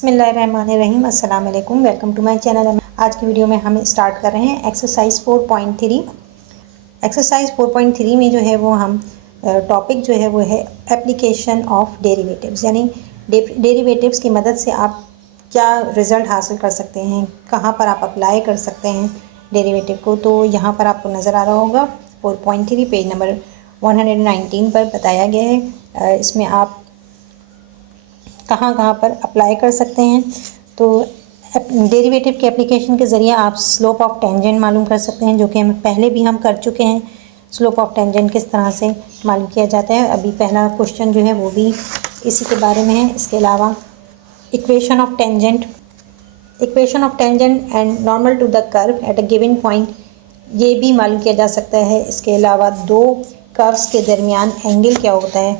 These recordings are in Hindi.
बिस्मिल्लाहिर्रहमानिर्रहीम, अस्सलाम वालेकुम। Welcome to my channel. आज की वीडियो में हम स्टार्ट कर रहे हैं एक्सरसाइज 4.3। एक्सरसाइज 4.3 में जो है वो हम टॉपिक जो है वो है एप्लीकेशन ऑफ डेरिवेटिव्स, यानी डेरिवेटिव्स की मदद से आप क्या रिज़ल्ट हासिल कर सकते हैं, कहाँ पर आप अप्लाई कर सकते हैं डेरिवेटिव को। तो यहाँ पर आपको नज़र आ रहा होगा 4.3 पेज नंबर 119 पर बताया गया है। इसमें आप कहाँ कहाँ पर अप्लाई कर सकते हैं। तो डेरिवेटिव के एप्लीकेशन के ज़रिए आप स्लोप ऑफ टेंजेंट मालूम कर सकते हैं, जो कि हम पहले भी कर चुके हैं। स्लोप ऑफ टेंजेंट किस तरह से मालूम किया जाता है, अभी पहला क्वेश्चन जो है वो भी इसी के बारे में है। इसके अलावा equation of tangent and normal to the curve at a given point, ये भी मालूम किया जा सकता है। इसके अलावा दो कर्व्स के दरमियान एंगल क्या होता है,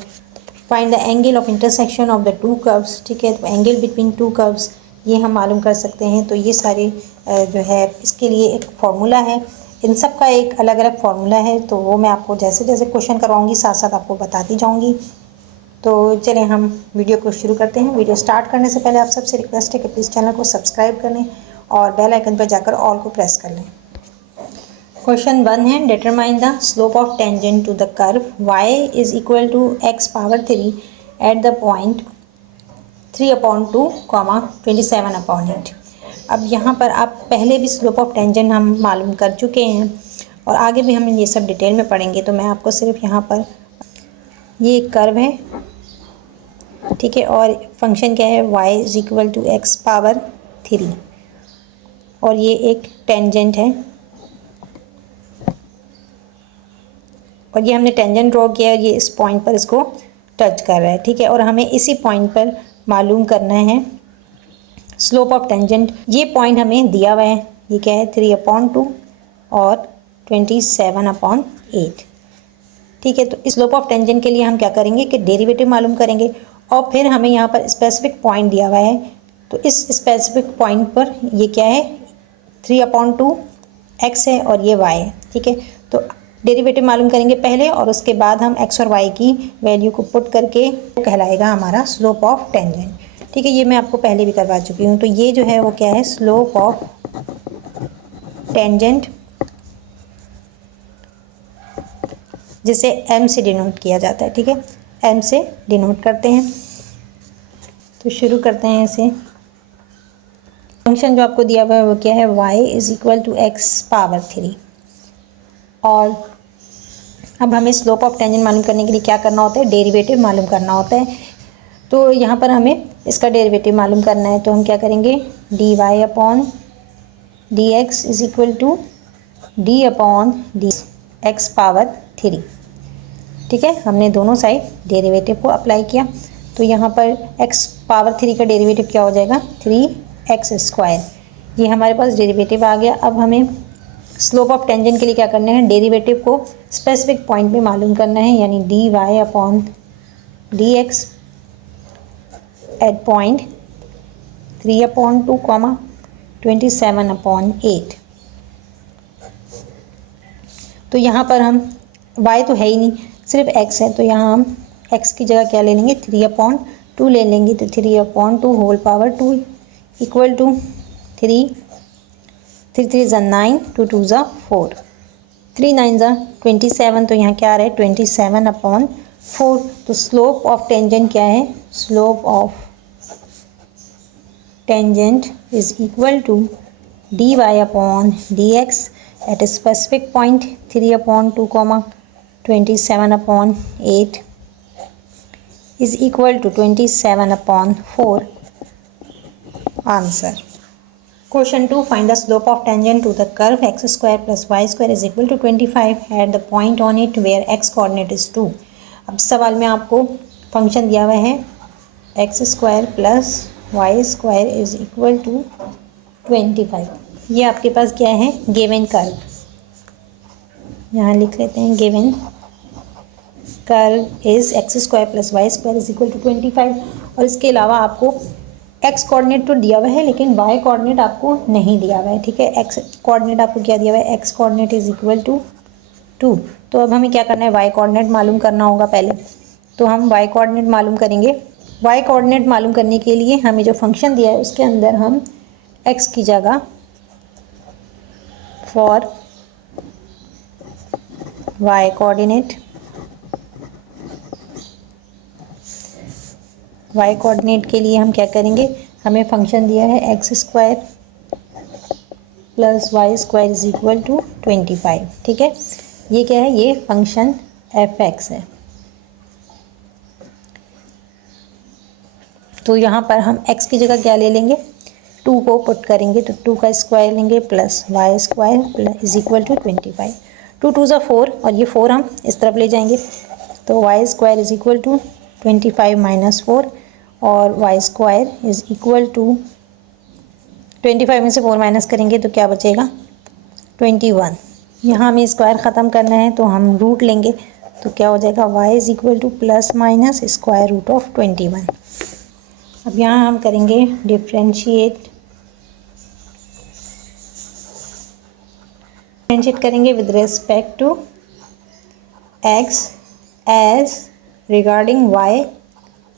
find the angle of intersection of the two curves, ठीक है। तो एंगल बिटवीन टू कर्व्स ये हम मालूम कर सकते हैं। तो ये सारे जो है इसके लिए एक फार्मूला है, इन सब का एक अलग अलग फार्मूला है। तो वो मैं आपको जैसे जैसे क्वेश्चन करवाऊंगी साथ साथ आपको बताती जाऊंगी। तो चलें हम वीडियो को शुरू करते हैं। वीडियो स्टार्ट करने से पहले आप सबसे रिक्वेस्ट है कि प्लीज़ चैनल को सब्सक्राइब कर लें और बेल आइकन पर जाकर ऑल को प्रेस कर लें। क्वेश्चन 1 है, determine the slope of tangent to the curve y is equal to x power 3 at the point 3/2, 27/8। अब यहाँ पर आप पहले भी स्लोप ऑफ टेंजेंट हम मालूम कर चुके हैं और आगे भी हम ये सब डिटेल में पढ़ेंगे। तो मैं आपको सिर्फ यहाँ पर ये एक कर्व है, ठीक है, और फंक्शन क्या है y is equal to x power 3 और ये एक टेंजेंट है और ये हमने टेंजेंट ड्रॉ किया और ये इस पॉइंट पर इसको टच कर रहा है, ठीक है। और हमें इसी पॉइंट पर मालूम करना है स्लोप ऑफ टेंजेंट। ये पॉइंट हमें दिया हुआ है, ये क्या है 3/2 और 27/8, ठीक है। तो इस स्लोप ऑफ टेंजेंट के लिए हम क्या करेंगे कि डेरिवेटिव मालूम करेंगे और फिर हमें यहाँ पर स्पेसिफिक पॉइंट दिया हुआ है। तो इस स्पेसिफिक पॉइंट पर ये क्या है 3/2 x है और ये y है, ठीक है। तो डेरिवेटिव मालूम करेंगे पहले और उसके बाद हम x और y की वैल्यू को पुट करके कहलाएगा हमारा स्लोप ऑफ टेंजेंट, ठीक है। ये मैं आपको पहले भी करवा चुकी हूँ। तो ये जो है वो क्या है स्लोप ऑफ टेंजेंट, जिसे m से डिनोट किया जाता है, ठीक है, m से डिनोट करते हैं। तो शुरू करते हैं इसे। फंक्शन जो आपको दिया हुआ है वो क्या है y is equal to x power 3 और अब हमें स्लोप ऑफ टेंजेंट मालूम करने के लिए क्या करना होता है, डेरिवेटिव मालूम करना होता है। तो यहाँ पर हमें इसका डेरिवेटिव मालूम करना है। तो हम क्या करेंगे dy/dx is equal to d/dx power 3, ठीक है। हमने दोनों साइड डेरिवेटिव को अप्लाई किया। तो यहाँ पर x पावर 3 का डेरिवेटिव क्या हो जाएगा 3x²। ये हमारे पास डेरिवेटिव आ गया। अब हमें स्लोप ऑफ टेंजेंट के लिए क्या करना है, डेरिवेटिव को स्पेसिफिक पॉइंट पे मालूम करना है, यानी dy/dx एट पॉइंट 3/2, 27/8। तो यहाँ पर हम y तो है ही नहीं, सिर्फ x है। तो यहाँ हम x की जगह क्या ले लेंगे 3/2 ले लेंगे। तो 3/2 होल पावर 2 इक्वल टू 3 3 × 9, 2 2 4, 3 9 27। तो यहाँ क्या आ रहा है 27/4। तो स्लोप ऑफ टेंजेंट क्या है, slope of tangent is equal to dy/dx at a specific point 3/2, 27/8 is equal to 27/4। Answer. Question 2, find the slope of tangent to the curve x² plus y² is equal to 25 at the point on it where x coordinate is 2। अब सवाल में आपको फंक्शन दिया हुआ है x² plus y² is equal to 25। ये आपके पास क्या है गिवन कर्व, यहाँ लिख लेते हैं given curve is x² plus y² is equal to 25। और इसके अलावा आपको एक्स कोऑर्डिनेट तो दिया हुआ है लेकिन वाई कोऑर्डिनेट आपको नहीं दिया हुआ है, ठीक है। एक्स कोऑर्डिनेट आपको क्या दिया हुआ है, x coordinate is equal to 2। तो अब हमें क्या करना है, वाई कोऑर्डिनेट मालूम करना होगा पहले। तो हम वाई कोऑर्डिनेट मालूम करेंगे y कोऑर्डिनेट मालूम करने के लिए हमें जो फंक्शन दिया है उसके अंदर हम x की जगह फॉर y कोऑर्डिनेट के लिए हम क्या करेंगे, हमें फंक्शन दिया है x square plus y square is equal to 25। ठीक है, ये क्या है, ये फंक्शन एफ एक्स है। तो यहाँ पर हम x की जगह क्या ले लेंगे, 2 को पुट करेंगे तो 2 का स्क्वायर लेंगे plus y square plus is equal to 25। 2 2 ज़ा 4 और ये 4 हम इस तरफ ले जाएंगे तो y square is equal to 25 minus 4 और y square is equal to 25 में से 4 माइनस करेंगे तो क्या बचेगा 21। यहाँ हमें स्क्वायर ख़त्म करना है तो हम रूट लेंगे तो क्या हो जाएगा y is equal to plus minus square root of 21। अब यहाँ हम करेंगे डिफ्रेंशिएट करेंगे with respect to x as regarding y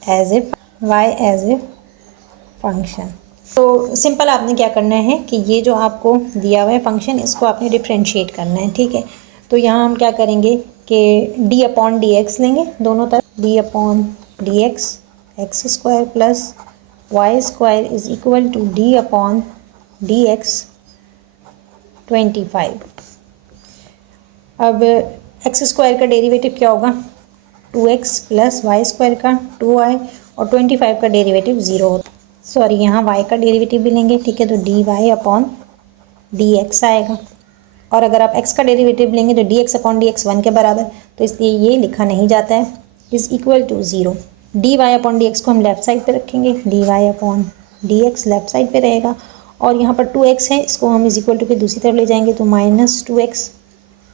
as a function. तो सिंपल आपने क्या करना है कि ये जो आपको दिया हुआ है फंक्शन, इसको आपने डिफ्रेंशिएट करना है। ठीक है, तो यहाँ हम क्या करेंगे कि d अपॉन डी एक्स लेंगे दोनों तरफ, d upon d x x square plus y square is equal to d upon d x 25। अब एक्स स्क्वायर का डेरिवेटिव क्या होगा, 2x प्लस वाई स्क्वायर का 2y और 25 का डेरिवेटिव 0 होता है। सॉरी, यहाँ y का डेरिवेटिव भी लेंगे। ठीक है, तो d y upon d x आएगा और अगर आप x का डेरिवेटिव लेंगे तो d x upon d x 1 के बराबर, तो इसलिए ये लिखा नहीं जाता है, is equal to 0। D y upon d x को हम लेफ़्ट साइड पे रखेंगे, d y upon d x left side पे रहेगा और यहाँ पर 2x है, इसको हम इज इक्वल टू के दूसरी तरफ ले जाएंगे तो माइनस 2x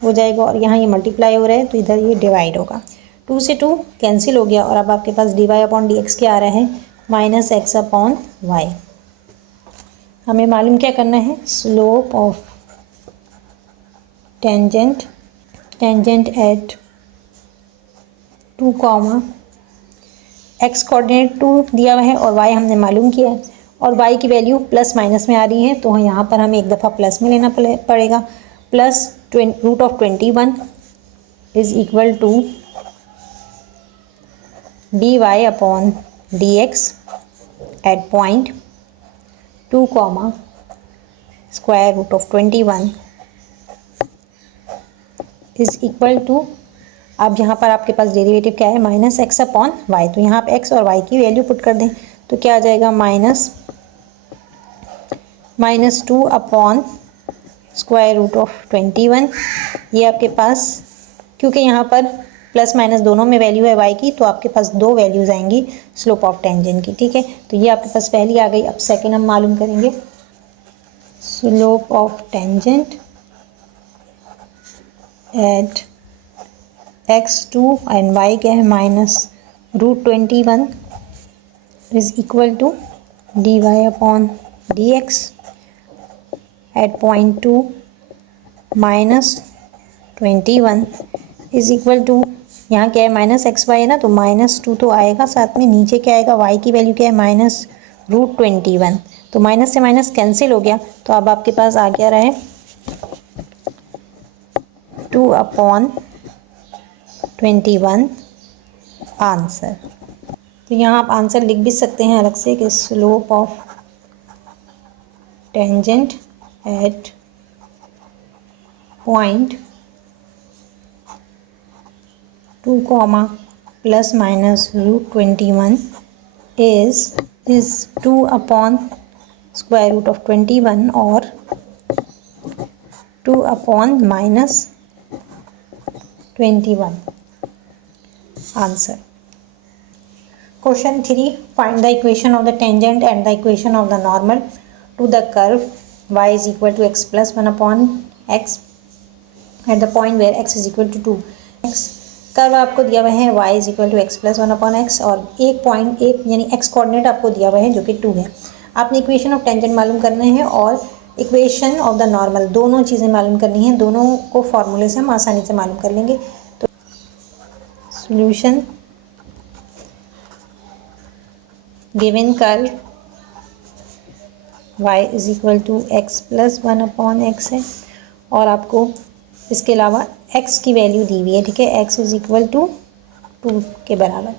हो जाएगा और यहाँ ये मल्टीप्लाई हो रहा है तो इधर ये डिवाइड होगा। 2 से 2 कैंसिल हो गया और अब आपके पास d y upon d x क्या आ रहा है, माइनस एक्स अपॉन वाई। हमें मालूम क्या करना है, slope of tangent eight 2 comma x coordinate 2 दिया हुआ है और वाई हमने मालूम किया है और वाई की वैल्यू प्लस माइनस में आ रही है तो यहाँ पर हमें एक दफ़ा प्लस में लेना पड़ेगा। Plus root of 21 is equal to d y upon d x at point 2 comma square root of 21 is equal to, अब यहाँ पर आपके पास डेरिवेटिव क्या है, माइनस एक्स अपॉन वाई। तो यहाँ पे एक्स और वाई की वैल्यू पुट कर दें तो क्या आ जाएगा, minus 2 upon square root of 21। ये आपके पास, क्योंकि यहाँ पर प्लस माइनस दोनों में वैल्यू है y की, तो आपके पास 2 वैल्यूज़ आएंगी स्लोप ऑफ टेंजेंट की। ठीक है, तो ये आपके पास पहली आ गई। अब सेकंड हम मालूम करेंगे, slope of tangent at x2 and y क्या है, minus root 21 is equal to d y upon d x at point 2 minus 21 is equal to, यहाँ क्या है, माइनस एक्स वाई है ना, तो माइनस 2 तो आएगा, साथ में नीचे क्या आएगा, y की वैल्यू क्या है, माइनस रूट 21। तो माइनस से माइनस कैंसिल हो गया तो अब आपके पास आ क्या रहा है, 2 अपॉन 21 आंसर। तो यहाँ आप आंसर लिख भी सकते हैं अलग से कि slope of tangent at point 2 comma plus minus root 21 is 2 upon square root of 21 और 2 upon minus 21 answer. Question 3, find the equation of the tangent and the equation of the normal to the curve y is equal to x plus 1 upon x at the point where x is equal to 2 x। Curve आपको दिया हुआ है y is equal to x plus 1 upon x और एक पॉइंट एक यानी x कोऑर्डिनेट आपको दिया हुआ है जो कि 2 है। आपने इक्वेशन ऑफ टेंजेंट मालूम करना है और इक्वेशन ऑफ द नॉर्मल, दोनों चीज़ें मालूम करनी है। दोनों को फार्मूले से हम आसानी से मालूम कर लेंगे। तो solution given curve y is equal to x plus 1/x है और आपको इसके अलावा x की वैल्यू दी हुई है, ठीक है, x इज इक्वल टू 2 के बराबर।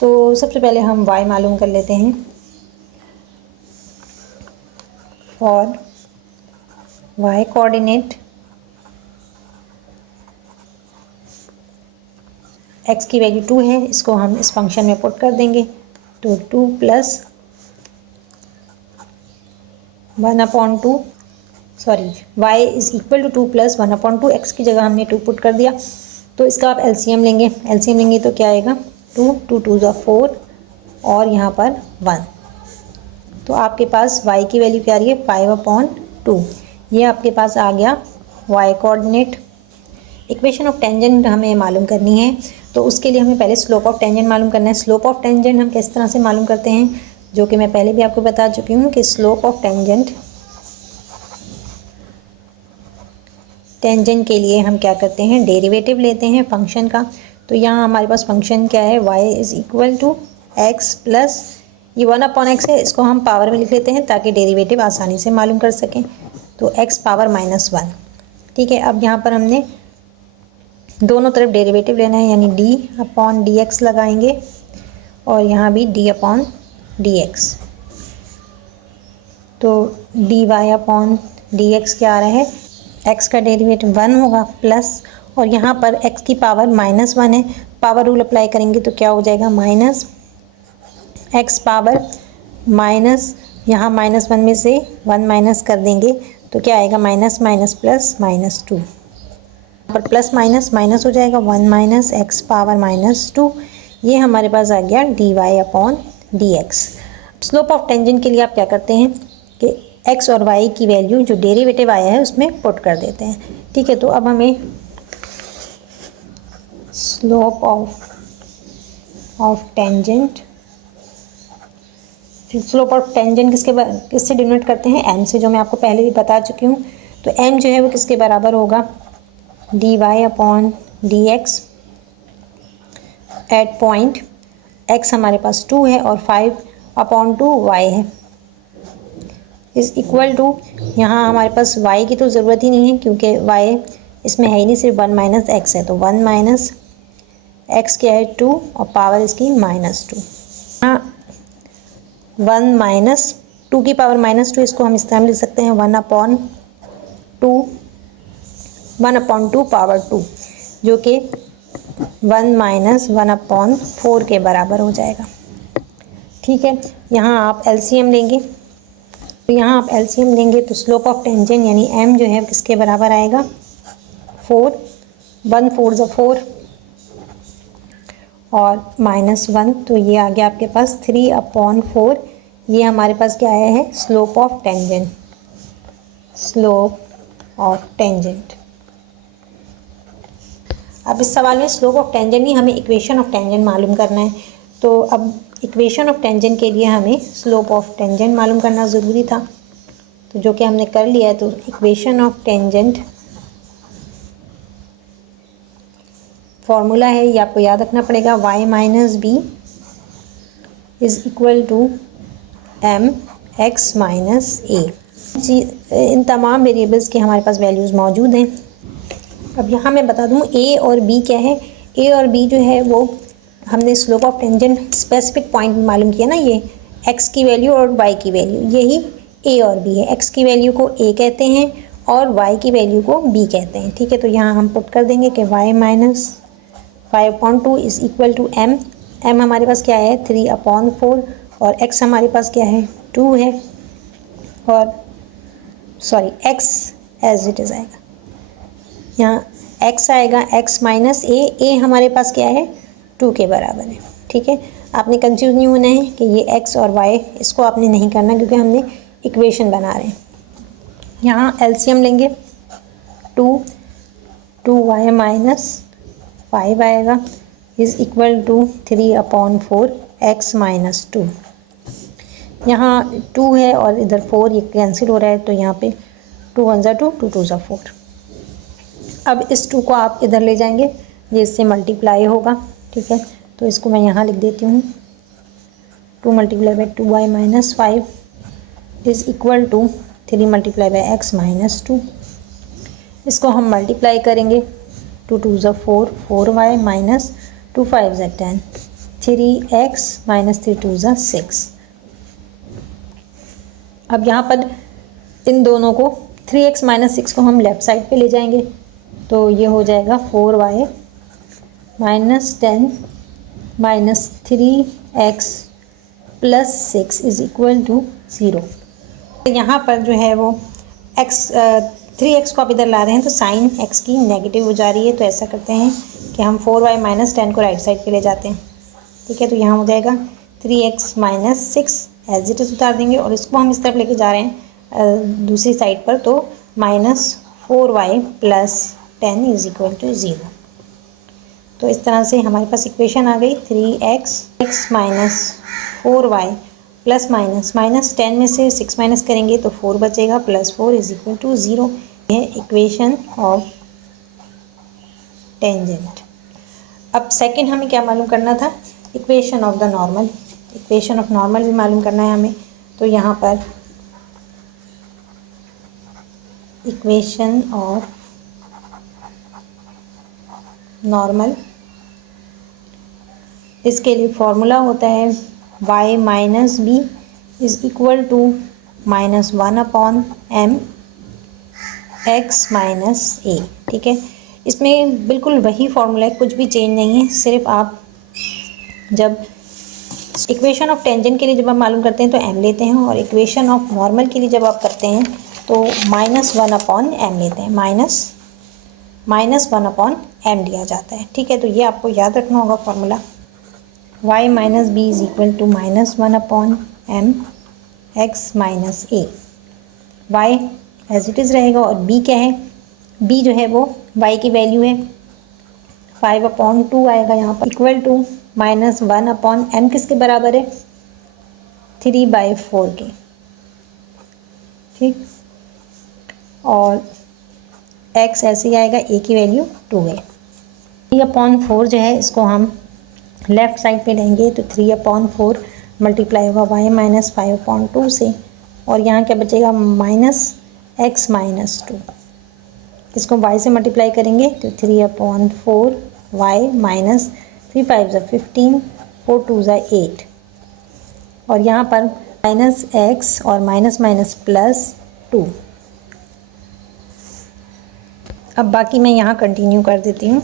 तो सबसे पहले हम y मालूम कर लेते हैं। और y कोऑर्डिनेट x की वैल्यू 2 है, इसको हम इस फंक्शन में पुट कर देंगे। तो 2 plus 1/2 sorry y is equal to 2 plus 1/2 x की जगह हमने 2 पुट कर दिया। तो इसका आप एलसीएम लेंगे तो क्या आएगा 2 2 2 ज़ा 4 और यहाँ पर 1। तो आपके पास y की वैल्यू क्या आ रही है 5/2। ये आपके पास आ गया y coordinate. Equation of tangent हमें मालूम करनी है, तो उसके लिए हमें पहले स्लोप ऑफ टेंजेंट मालूम करना है। स्लोप ऑफ टेंजेंट हम किस तरह से मालूम करते हैं, जो कि मैं पहले भी आपको बता चुकी हूँ कि स्लोप ऑफ टेंजेंट के लिए हम क्या करते हैं, डेरिवेटिव लेते हैं फंक्शन का। तो यहाँ हमारे पास फंक्शन क्या है, y is equal to x plus ये 1/x है, इसको हम पावर में लिख लेते हैं ताकि डेरिवेटिव आसानी से मालूम कर सकें। तो x पावर -1, ठीक है। अब यहाँ पर हमने दोनों तरफ डेरिवेटिव लेना है, यानी d/dx लगाएंगे और यहाँ भी d/dx। तो dy/dx क्या आ रहा है, x का डेरिवेटिव 1 होगा प्लस, और यहाँ पर x की पावर -1 है, पावर रूल अप्लाई करेंगे तो क्या हो जाएगा माइनस x पावर माइनस, यहाँ -1 में से 1 माइनस कर देंगे तो क्या आएगा माइनस माइनस प्लस -2, पर प्लस माइनस माइनस हो जाएगा 1 माइनस x पावर -2। ये हमारे पास आ गया dy/dx। स्लोप ऑफ टेंजेंट के लिए आप क्या करते हैं कि x और y की वैल्यू जो डेरिवेटिव आया है उसमें पुट कर देते हैं, ठीक है। तो अब हमें slope of tangent, slope of tangent किससे डिनोट करते हैं, m से, जो मैं आपको पहले भी बता चुकी हूँ। तो m जो है वो किसके बराबर होगा, dy/dx एट पॉइंट x हमारे पास 2 है और 5/2 y है, इज इक्वल टू, यहाँ हमारे पास y की तो ज़रूरत ही नहीं है क्योंकि y इसमें है ही नहीं, सिर्फ 1 माइनस x है। तो 1 माइनस x क्या है 2 और पावर इसकी -2। यहाँ 1 माइनस 2 की पावर -2, इसको हम इस तरह लिख सकते हैं 1/2 पावर 2, जो कि 1 माइनस 1/4 के बराबर हो जाएगा, ठीक है। यहाँ आप एलसीएम लेंगे, तो यहाँ आप एलसीएम लेंगे तो स्लोप ऑफ टेंजेंट यानी m जो है किसके बराबर आएगा 4, 1 4 ज़ा 4 और -1, तो ये आ गया आपके पास 3/4। ये हमारे पास क्या आया है, slope of tangent, slope of tangent. अब इस सवाल में स्लोप ऑफ टेंजेंट नहीं, हमें इक्वेशन ऑफ टेंजेंट मालूम करना है। तो अब इक्वेशन ऑफ टेंजेंट के लिए हमें स्लोप ऑफ टेंजेंट मालूम करना ज़रूरी था, तो जो कि हमने कर लिया है। तो इक्वेशन ऑफ टेंजेंट फॉर्मूला है, ये आपको याद रखना पड़ेगा, y minus b is equal to mx minus a. इन तमाम वेरिएबल्स के हमारे पास वैल्यूज़ मौजूद हैं। अब यहाँ मैं बता दूँ a और b क्या है। a और b जो है वो हमने slope of tangent specific point मालूम किया ना, ये x की वैल्यू और y की वैल्यू, यही a और b है। x की वैल्यू को a कहते हैं और y की वैल्यू को b कहते हैं, ठीक है। तो यहाँ हम पुट कर देंगे कि y minus 5/2 is equal to m हमारे पास क्या है 3/4 और x हमारे पास क्या है 2 है, और sorry x as it is आएगा, यहाँ x आएगा x माइनस a हमारे पास क्या है 2 के बराबर है, ठीक है। आपने कंफ्यूज नहीं होना है कि ये x और y, इसको आपने नहीं करना क्योंकि हमने इक्वेशन बना रहे हैं। यहाँ एलसीएम लेंगे 2y माइनस 5 आएगा is equal to 3/4 x minus 2। यहाँ 2 है और इधर 4, ये कैंसिल हो रहा है, तो यहाँ पे 2 1 ज़ा 2, 2 2 ज़ा 4। अब इस 2 को आप इधर ले जाएंगे, ये इससे मल्टीप्लाई होगा, ठीक है। तो इसको मैं यहाँ लिख देती हूँ 2 multiply by 2y minus 5 is equal to 3 multiply by x minus 2। इसको हम मल्टीप्लाई करेंगे, 2 2 ज़ा 4, 4y माइनस 2 5 ज़ा 10, 3x माइनस 3 2 ज़ा 6। अब यहाँ पर इन दोनों को 3x माइनस 6 को हम लेफ़्ट साइड पे ले जाएंगे, तो ये हो जाएगा 4y minus 10 minus 3x plus 6 is equal to 0। यहाँ पर जो है वो x 3x को आप इधर ला रहे हैं तो साइन x की नेगेटिव हो जा रही है। तो ऐसा करते हैं कि हम 4y माइनस 10 को राइट साइड पे ले जाते हैं, ठीक है। तो यहाँ हो जाएगा 3x minus 6 as it is उतार देंगे और इसको हम इस तरफ लेके जा रहे हैं दूसरी साइड पर, तो minus 4y plus 10 is equal to 0। तो इस तरह से हमारे पास इक्वेशन आ गई 3x minus 4y plus minus 10 में से 6 माइनस करेंगे तो 4 बचेगा, प्लस 4 इज इक्वल टू 0। यह इक्वेशन ऑफ टेंजेंट। अब सेकंड हमें क्या मालूम करना था, equation of the normal. Equation of normal भी मालूम करना है हमें। तो यहाँ पर इक्वेशन ऑफ नॉर्मल, इसके लिए फॉर्मूला होता है y minus b is equal to minus 1 upon m x minus a, ठीक है। इसमें बिल्कुल वही फॉर्मूला है, कुछ भी चेंज नहीं है। सिर्फ आप जब इक्वेशन ऑफ टेंजेंट के लिए जब आप मालूम करते हैं तो m लेते हैं, और इक्वेशन ऑफ नॉर्मल के लिए जब आप करते हैं तो माइनस 1 अपॉन m लेते हैं, माइनस 1 अपॉन m लिया जाता है, ठीक है। तो ये आपको याद रखना होगा formula, y minus b is equal to minus 1 upon m x minus a। y as it is रहेगा और b क्या है, b जो है वो y की वैल्यू है 5 अपॉन 2 आएगा यहाँ पर, equal to minus 1 upon m किसके बराबर है 3/4 के, ठीक। और x ऐसे ही आएगा, a की वैल्यू 2 है। 3/4 जो है इसको हम लेफ़्ट साइड पे लेंगे तो 3/4 मल्टीप्लाई होगा y माइनस 5/2 से, और यहाँ क्या बचेगा माइनस x माइनस 2। इसको y से मल्टीप्लाई करेंगे तो 3/4 y माइनस 3 5 ज़ा 15, 4 2 ज़ा 8, और यहाँ पर माइनस x और माइनस माइनस प्लस 2। अब बाकी मैं यहाँ कंटिन्यू कर देती हूँ।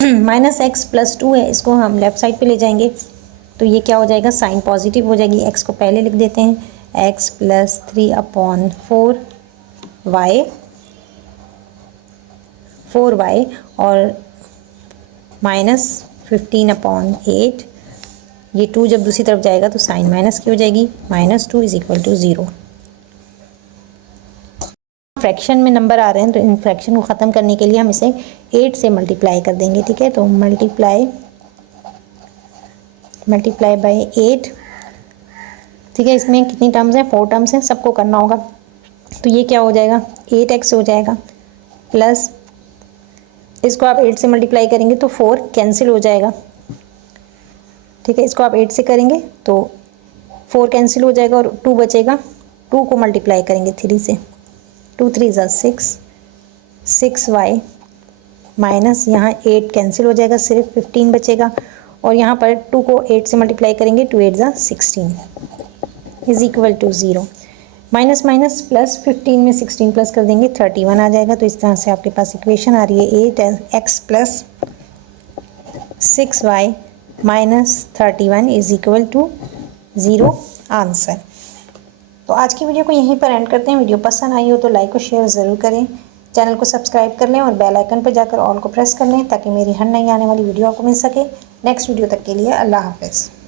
माइनस x प्लस 2 है, इसको हम लेफ़्ट साइड पे ले जाएंगे तो ये क्या हो जाएगा, साइन पॉजिटिव हो जाएगी। x को पहले लिख देते हैं, x प्लस 3/4 4y और माइनस 15/8। ये 2 जब दूसरी तरफ जाएगा तो साइन माइनस की हो जाएगी, minus 2 is equal to 0। Fraction में नंबर आ रहे हैं तो इन फ्रैक्शन को ख़त्म करने के लिए हम इसे 8 से मल्टीप्लाई कर देंगे, ठीक है। तो मल्टीप्लाई बाय 8, ठीक है। इसमें कितनी टर्म्स हैं, 4 टर्म्स हैं, सबको करना होगा। तो ये क्या हो जाएगा 8x हो जाएगा, प्लस इसको आप 8 से मल्टीप्लाई करेंगे तो 4 कैंसिल हो जाएगा, ठीक है। इसको आप 8 से करेंगे तो 4 कैंसिल हो जाएगा और 2 बचेगा। 2 को मल्टीप्लाई करेंगे 3 से, 2 3 ज़ा 6, 6y माइनस यहाँ 8 कैंसिल हो जाएगा, सिर्फ 15 बचेगा। और यहाँ पर 2 को 8 से मल्टीप्लाई करेंगे, 2 8 ज़ा 16 is equal to 0। Minus minus plus 15 में 16 प्लस कर देंगे, 31 आ जाएगा। तो इस तरह से आपके पास इक्वेशन आ रही है 8x plus 6y minus 31 is equal to 0 answer. तो आज की वीडियो को यहीं पर एंड करते हैं। वीडियो पसंद आई हो तो लाइक और शेयर ज़रूर करें, चैनल को सब्सक्राइब कर लें और बेल आइकन पर जाकर ऑल को प्रेस कर लें ताकि मेरी हर नई आने वाली वीडियो आपको मिल सके। नेक्स्ट वीडियो तक के लिए अल्लाह हाफ़िज़।